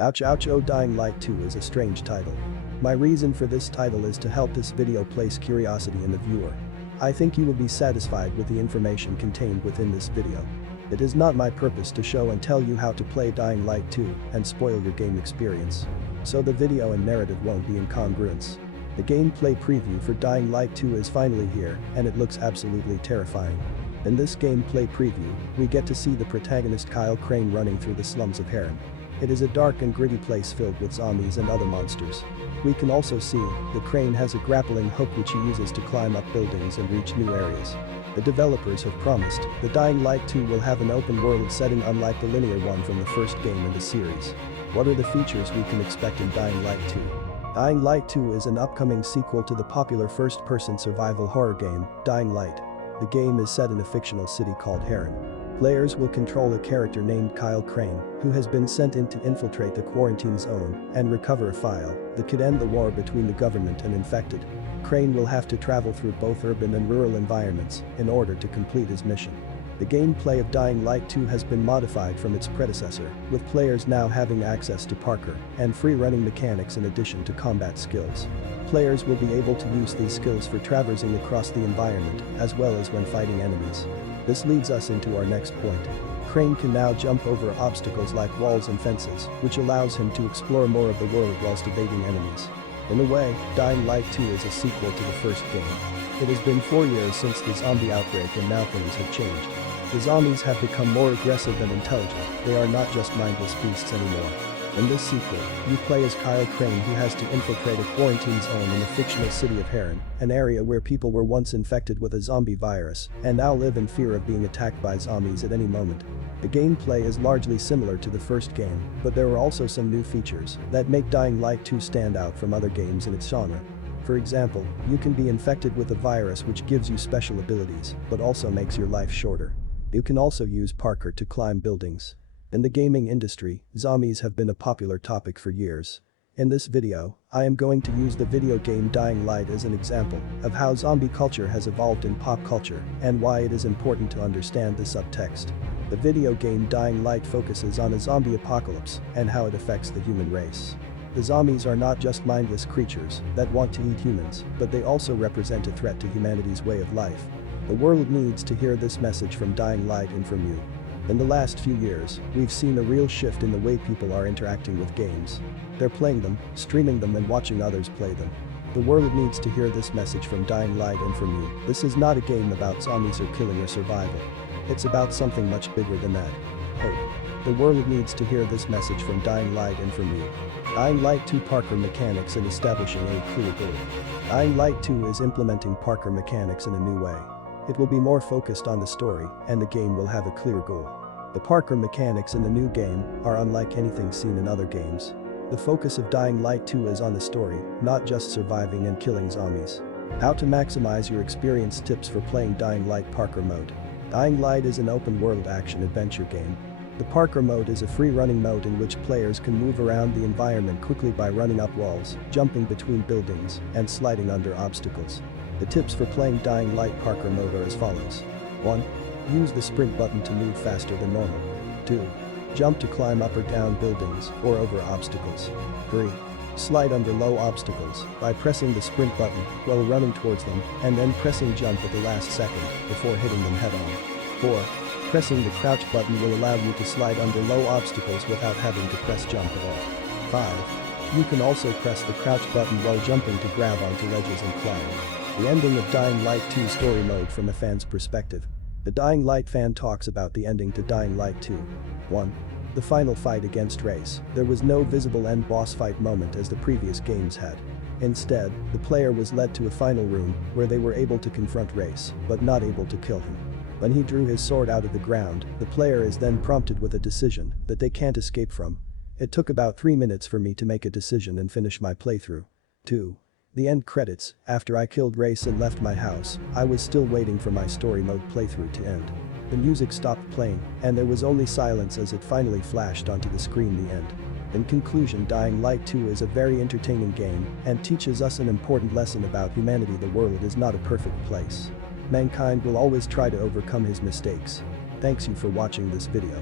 Ouch ouch oh Dying Light 2 is a strange title. My reason for this title is to help this video place curiosity in the viewer. I think you will be satisfied with the information contained within this video. It is not my purpose to show and tell you how to play Dying Light 2 and spoil your game experience. So the video and narrative won't be incongruence. The gameplay preview for Dying Light 2 is finally here and it looks absolutely terrifying. In this gameplay preview, we get to see the protagonist Kyle Crane running through the slums of Harran. It is a dark and gritty place filled with zombies and other monsters. We can also see the Crane has a grappling hook which he uses to climb up buildings and reach new areas. The developers have promised the Dying Light 2 will have an open world setting unlike the linear one from the first game in the series. What are the features we can expect in Dying Light 2? Dying Light 2 is an upcoming sequel to the popular first-person survival horror game, Dying Light. The game is set in a fictional city called Harran. Players will control a character named Kyle Crane, who has been sent in to infiltrate the quarantine zone and recover a file that could end the war between the government and infected. Crane will have to travel through both urban and rural environments in order to complete his mission. The gameplay of Dying Light 2 has been modified from its predecessor, with players now having access to parkour and free-running mechanics in addition to combat skills. Players will be able to use these skills for traversing across the environment as well as when fighting enemies. This leads us into our next point. Crane can now jump over obstacles like walls and fences, which allows him to explore more of the world whilst evading enemies. In a way, Dying Light 2 is a sequel to the first game. It has been 4 years since the zombie outbreak and now things have changed. The zombies have become more aggressive and intelligent, they are not just mindless beasts anymore. In this sequel, you play as Kyle Crane who has to infiltrate a quarantine zone in the fictional city of Harran, an area where people were once infected with a zombie virus and now live in fear of being attacked by zombies at any moment. The gameplay is largely similar to the first game, but there are also some new features that make Dying Light 2 stand out from other games in its genre. For example, you can be infected with a virus which gives you special abilities, but also makes your life shorter. You can also use parkour to climb buildings. In the gaming industry, zombies have been a popular topic for years. In this video, I am going to use the video game Dying Light as an example of how zombie culture has evolved in pop culture and why it is important to understand the subtext. The video game Dying Light focuses on a zombie apocalypse and how it affects the human race. The zombies are not just mindless creatures that want to eat humans, but they also represent a threat to humanity's way of life. The world needs to hear this message from Dying Light and from you. In the last few years, we've seen a real shift in the way people are interacting with games. They're playing them, streaming them and watching others play them. The world needs to hear this message from Dying Light and from you. This is not a game about zombies or killing or survival. It's about something much bigger than that. Hope. The world needs to hear this message from Dying Light and from you. Dying Light 2 parkour mechanics and establishing a clear goal. Dying Light 2 is implementing parkour mechanics in a new way. It will be more focused on the story, and the game will have a clear goal. The parkour mechanics in the new game are unlike anything seen in other games. The focus of Dying Light 2 is on the story, not just surviving and killing zombies. How to maximize your experience tips for playing Dying Light parkour mode. Dying Light is an open-world action-adventure game. The parkour mode is a free-running mode in which players can move around the environment quickly by running up walls, jumping between buildings, and sliding under obstacles. The tips for playing Dying Light parkour mode are as follows. 1. Use the sprint button to move faster than normal. 2. Jump to climb up or down buildings or over obstacles. 3. Slide under low obstacles by pressing the sprint button while running towards them and then pressing jump at the last second before hitting them head-on. 4. Pressing the crouch button will allow you to slide under low obstacles without having to press jump at all. 5. You can also press the crouch button while jumping to grab onto ledges and climb. The ending of Dying Light 2 story mode from a fan's perspective. The Dying Light fan talks about the ending to Dying Light 2. 1. The final fight against Race. There was no visible end boss fight moment as the previous games had. Instead, the player was led to a final room where they were able to confront Race, but not able to kill him. When he drew his sword out of the ground, the player is then prompted with a decision that they can't escape from. It took about 3 minutes for me to make a decision and finish my playthrough. 2. The end credits. After I killed Race and left my house, I was still waiting for my story mode playthrough to end. The music stopped playing, and there was only silence as it finally flashed onto the screen the end. In conclusion, Dying Light 2 is a very entertaining game and teaches us an important lesson about humanity. The world is not a perfect place. Mankind will always try to overcome his mistakes. Thanks you for watching this video.